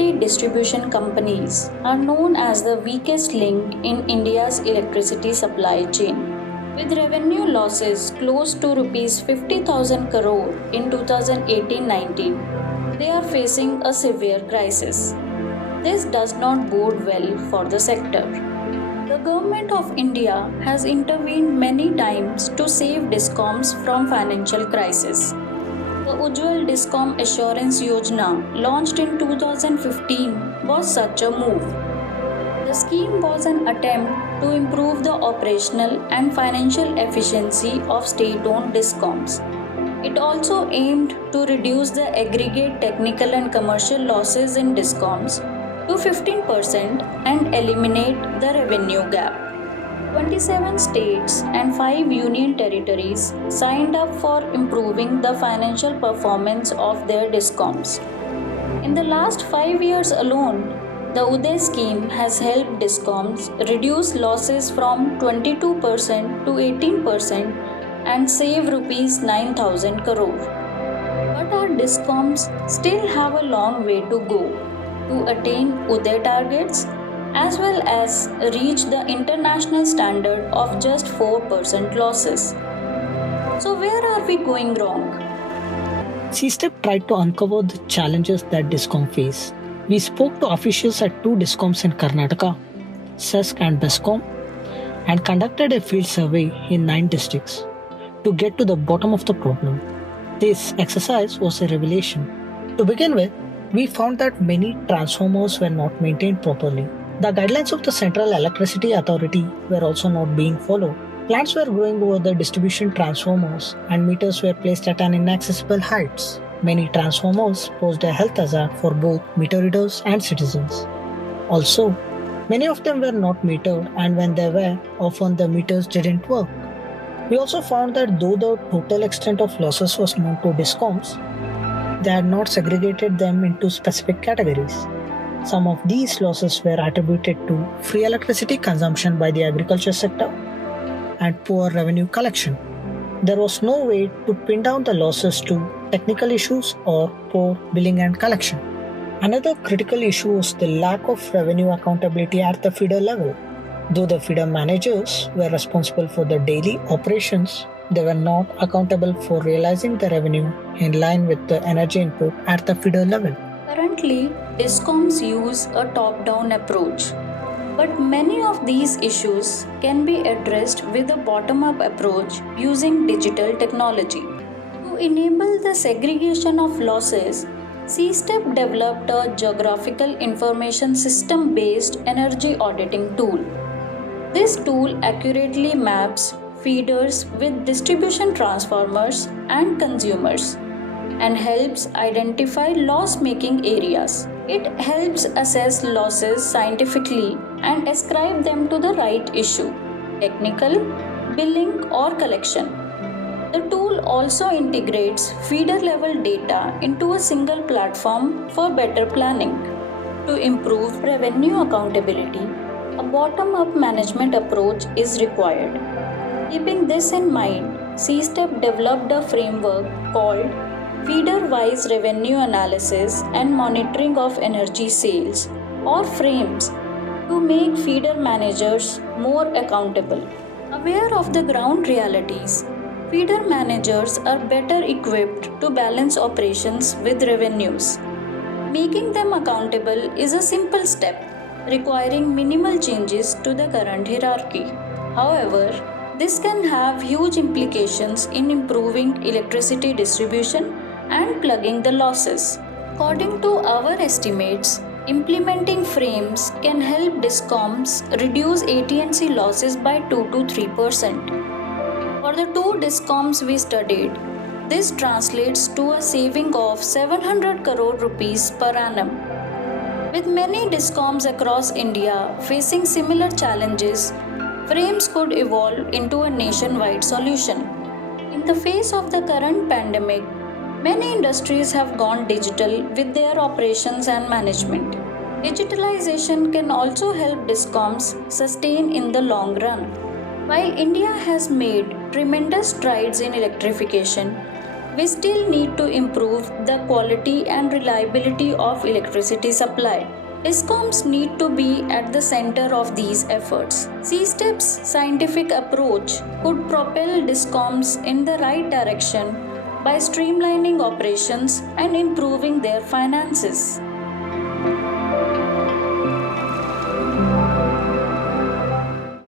electricity distribution companies are known as the weakest link in India's electricity supply chain. With revenue losses close to Rs 50,000 crore in 2018-19, they are facing a severe crisis. This does not bode well for the sector. The Government of India has intervened many times to save DISCOMs from financial crisis. The Ujjwal DISCOM Assurance Yojana, launched in 2015, was such a move. The scheme was an attempt to improve the operational and financial efficiency of state-owned DISCOMs. It also aimed to reduce the aggregate technical and commercial losses in DISCOMs to 15% and eliminate the revenue gap. 27 states and 5 union territories signed up for improving the financial performance of their DISCOMs. In the last 5 years alone, the UDAY scheme has helped DISCOMs reduce losses from 22% to 18% and save Rs 9,000 crore. But our DISCOMs still have a long way to go to attain UDAY targets as well as reach the international standard of just 4% losses. So, where are we going wrong? C-STEP tried to uncover the challenges that DISCOM face. We spoke to officials at 2 DISCOMs in Karnataka, CESC and BESCOM, and conducted a field survey in 9 districts to get to the bottom of the problem. This exercise was a revelation. To begin with, we found that many transformers were not maintained properly. The guidelines of the Central Electricity Authority were also not being followed. Plants were growing over the distribution transformers and meters were placed at an inaccessible heights. Many transformers posed a health hazard for both meter readers and citizens. Also, many of them were not metered, and when they were, often the meters didn't work. We also found that though the total extent of losses was known to DISCOMs, they had not segregated them into specific categories. Some of these losses were attributed to free electricity consumption by the agriculture sector and poor revenue collection. There was no way to pin down the losses to technical issues or poor billing and collection. Another critical issue was the lack of revenue accountability at the feeder level. Though the feeder managers were responsible for the daily operations, they were not accountable for realizing the revenue in line with the energy input at the feeder level. Currently, DISCOMs use a top-down approach, but many of these issues can be addressed with a bottom-up approach using digital technology. To enable the segregation of losses, C-STEP developed a geographical information system-based energy auditing tool. This tool accurately maps feeders with distribution transformers and consumers and helps identify loss-making areas. It helps assess losses scientifically and ascribe them to the right issue, technical, billing or collection. The tool also integrates feeder-level data into a single platform for better planning. To improve revenue accountability, a bottom-up management approach is required. Keeping this in mind, C-STEP developed a framework called Feeder-Wise Revenue Analysis and Monitoring of Energy Sales, or FRAMES, to make feeder managers more accountable. Aware of the ground realities, feeder managers are better equipped to balance operations with revenues. Making them accountable is a simple step, requiring minimal changes to the current hierarchy. However, this can have huge implications in improving electricity distribution and plugging the losses. According to our estimates, implementing frames can help DISCOMs reduce AT&C losses by 2 to 3%. For the 2 DISCOMs we studied, this translates to a saving of 700 crore rupees per annum. With many DISCOMs across India facing similar challenges, frames could evolve into a nationwide solution. In the face of the current pandemic, many industries have gone digital with their operations and management. Digitalization can also help DISCOMs sustain in the long run. While India has made tremendous strides in electrification, We still need to improve the quality and reliability of electricity supply. DISCOMs need to be at the center of these efforts. C-STEP's scientific approach could propel DISCOMs in the right direction by streamlining operations and improving their finances.